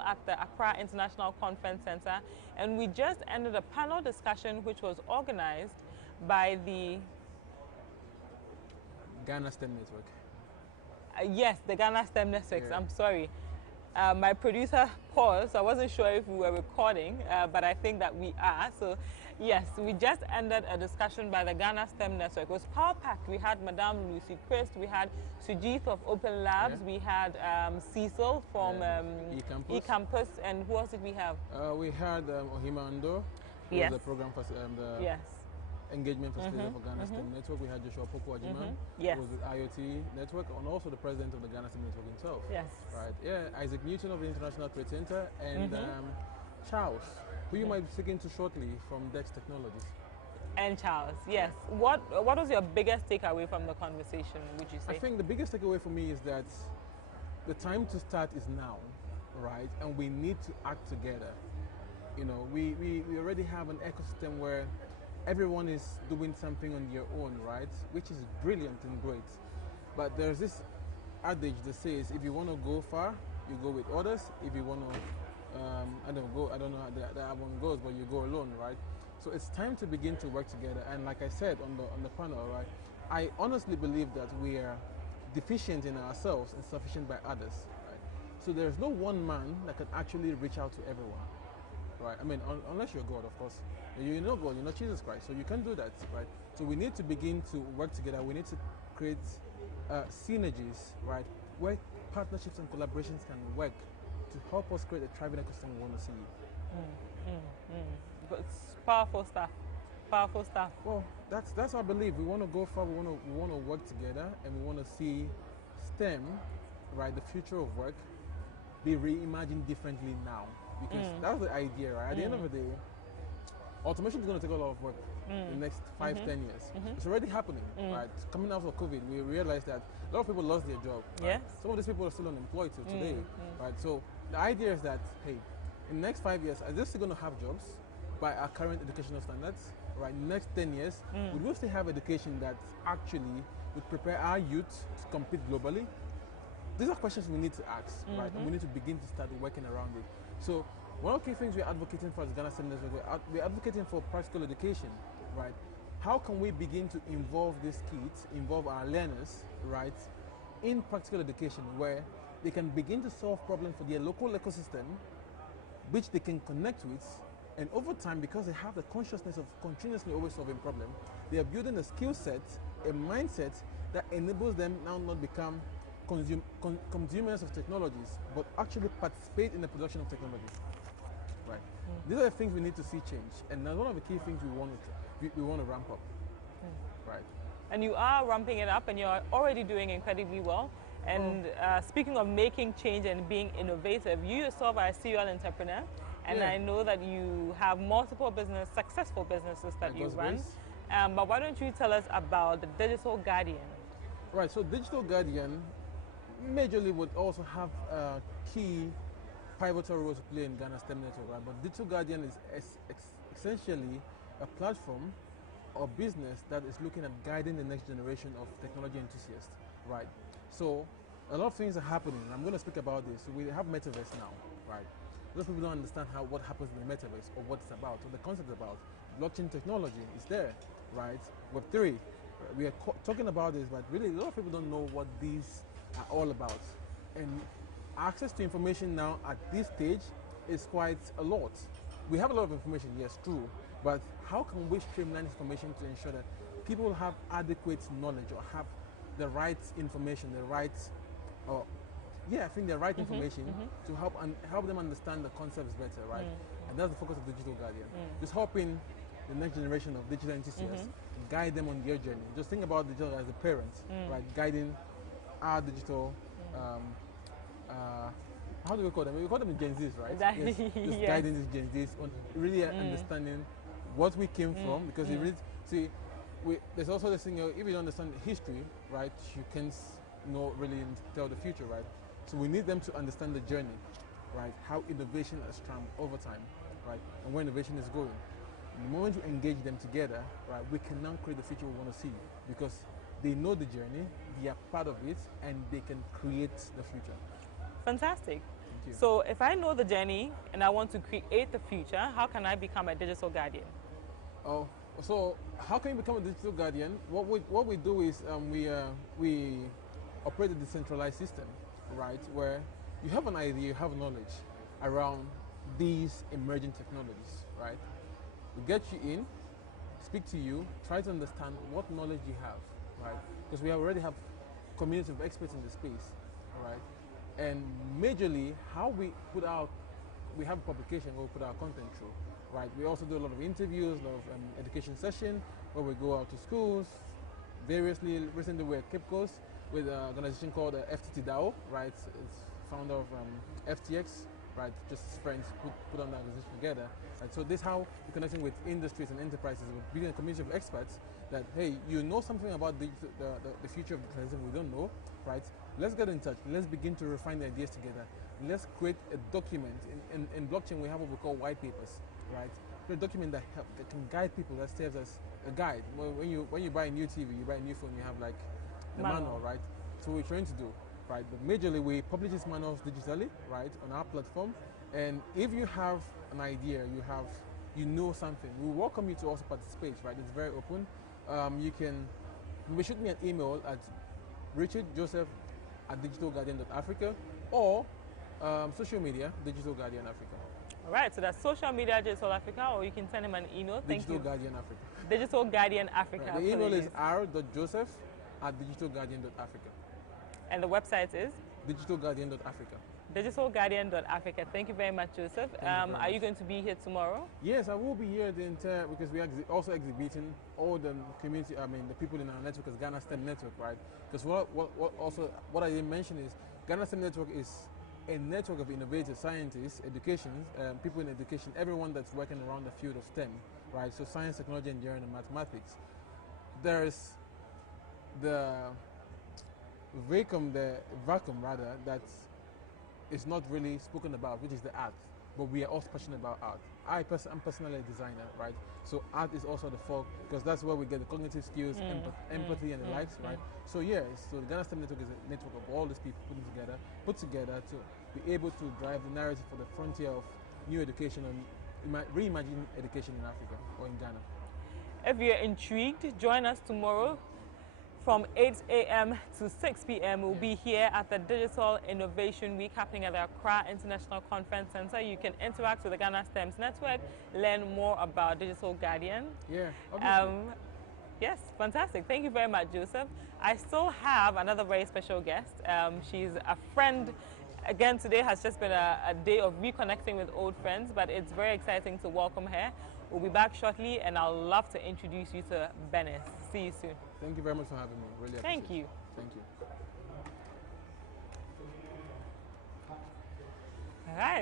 at the Accra International Conference Center, and we just ended a panel discussion which was organized by the Ghana STEM Network. Yes, the Ghana STEM Networks. Yeah. I'm sorry. My producer paused, so I wasn't sure if we were recording, but I think that we are. So, yes, we just ended a discussion by the Ghana STEM Network. It was power-packed. We had Madame Lucy Christ, we had Sujith of Open Labs, we had Cecil from eCampus, and who else did we have? We had Ohima Ando, who was the program for the engagement facilitator for Ghana STEM Network. We had Joshua Poku Ajiman, who was the IoT Network, and also the president of the Ghana STEM Network himself. Yes. Right. Yeah, Isaac Newton of the International Trade Center, and Charles, who you might be speaking to shortly from Dex Technologies. And Charles, yes. What was your biggest takeaway from the conversation, would you say? I think the biggest takeaway for me is that the time to start is now, right? And we need to act together. You know, we already have an ecosystem where everyone is doing something on their own, right? Which is brilliant and great. But there's this adage that says, if you want to go far, you go with others. If you want to, I don't know how that one goes, but you go alone, right? So it's time to begin to work together. And like I said on the panel, right? I honestly believe that we are deficient in ourselves and sufficient by others, right? So there's no one man that can actually reach out to everyone. Right, I mean, unless you're God, of course. You're not God, you're not Jesus Christ, so you can't do that, right? So we need to begin to work together. We need to create synergies, right, where partnerships and collaborations can work to help us create a thriving ecosystem we want to see. It's powerful stuff. Powerful stuff. Well, that's our belief. We want to go far. We want to work together, and we want to see STEM, right, the future of work, be reimagined differently now. Because that's the idea, right? At the end of the day, automation is going to take a lot of work in the next 5-10 years. It's already happening, right? Coming out of COVID, we realized that a lot of people lost their job. Right? Yes. Some of these people are still unemployed till today, right? So the idea is that, hey, in the next 5 years, are they still going to have jobs by our current educational standards? Right? In the next 10 years, would we still have education that actually would prepare our youth to compete globally? These are questions we need to ask, right? And we need to begin to start working around it. So one of the key things we're advocating for as Ghana STEM Network, we're advocating for practical education, right? How can we begin to involve these kids, involve our learners, right, in practical education where they can begin to solve problems for their local ecosystem, which they can connect with, and over time, because they have the consciousness of continuously always solving problems, they are building a skill set, a mindset that enables them now not become consumers of technologies, but actually participate in the production of technology. Right. These are the things we need to see change, and that's one of the key things we want to ramp up. Right. And you are ramping it up, and you're already doing incredibly well. And speaking of making change and being innovative, you yourself are a serial entrepreneur, and I know that you have multiple successful businesses that you run. But why don't you tell us about the Digital Guardian? Right. So Digital Guardian majorly would also have key pivotal roles to play in Ghana STEM Network, right? But Digital Guardian is essentially a platform or business that is looking at guiding the next generation of technology enthusiasts, right? So a lot of things are happening. I'm going to speak about this. So we have metaverse now, right? A lot of people don't understand what happens in the metaverse or what it's about, or the concept about. Blockchain technology is there, right? Web3. We are talking about this, but really a lot of people don't know what these are all about. And access to information now at this stage is quite a lot. We have a lot of information, yes, true, but how can we streamline information to ensure that people have adequate knowledge or have the right information, the right information to help them understand the concepts better, right? And that's the focus of Digital Guardian. Just helping the next generation of digital enthusiasts guide them on their journey. Just think about digital as a parent, right? Guiding our digital, how do we call them? We call them Gen Zs, right? Yes, just guiding these Gen Zs on really understanding what we came from, because you really see, there's also this thing, if you don't understand history, right, you can't really tell the future, right? So we need them to understand the journey, right? How innovation has come over time, right? And where innovation is going. The moment we engage them together, right, we can now create the future we want to see, because they know the journey, they are part of it, and they can create the future. Fantastic. you. So if I know the journey and I want to create the future, how can I become a digital guardian? Oh, so how can you become a digital guardian? What we do is we operate a decentralized system, right? Where you have an idea, you have knowledge around these emerging technologies, right? We get you in, speak to you, try to understand what knowledge you have, right? Because we already have community of experts in the space, all right? And majorly, how we put out, we have a publication where we put our content through, right? We also do a lot of interviews, a lot of education session where we go out to schools. Variously, recently we're at Cape Coast with an organization called FTT DAO, right? It's founder of FTX, right? Just friends put on the organization together. Right? So this is how we're connecting with industries and enterprises, we're building a community of experts that, hey, you know something about the future of digitalization we don't know, right? Let's get in touch. Let's begin to refine the ideas together. Let's create a document. In blockchain, we have what we call white papers, right? Create a document that can guide people, that serves as a guide. When you buy a new TV, you buy a new phone, you have like the manual, right? So what we're trying to do, right? But majorly, we publish these manuals digitally, right, on our platform. And if you have an idea, you know something, we welcome you to also participate, right? It's very open. You can shoot me an email at richardjoseph@digitalguardian.africa or social media, Digital Guardian Africa. All right, so that's social media, Digital Africa, or you can send him an email. Thank you. Digital Guardian Africa. Digital Guardian Africa. Right. The email is r.joseph@digitalguardian.africa. And the website is? digitalguardian.africa. digitalguardian.africa. Thank you very much, Joseph. Are you going to be here tomorrow? Yes, I will be here the entire, because we are also exhibiting all the community, the people in our network as Ghana STEM Network, right? Because what I didn't mention is Ghana STEM Network is a network of innovators, scientists, education, people in education, everyone that's working around the field of STEM, right? So science, technology, engineering, and mathematics. There's the vacuum that is not really spoken about, which is the art. But we are also passionate about art. I'm personally a designer, right? So art is also the folk, because that's where we get the cognitive skills, empathy, and the likes, right? So yeah, so the Ghana STEM Network is a network of all these people put together to be able to drive the narrative for the frontier of new education and reimagining education in Africa or in Ghana. If you're intrigued, join us tomorrow from 8 a.m. to 6 p.m. We'll be here at the Digital Innovation Week happening at the Accra International Conference Center. You can interact with the Ghana STEMS Network, learn more about Digital Guardian. Yeah, yes, fantastic. Thank you very much, Joseph. I still have another very special guest. She's a friend. Again, today has just been a day of reconnecting with old friends, but it's very exciting to welcome her. We'll be back shortly, and I'd love to introduce you to Benis. See you soon. Thank you very much for having me. Really appreciate it. Thank you. Thank you. All right.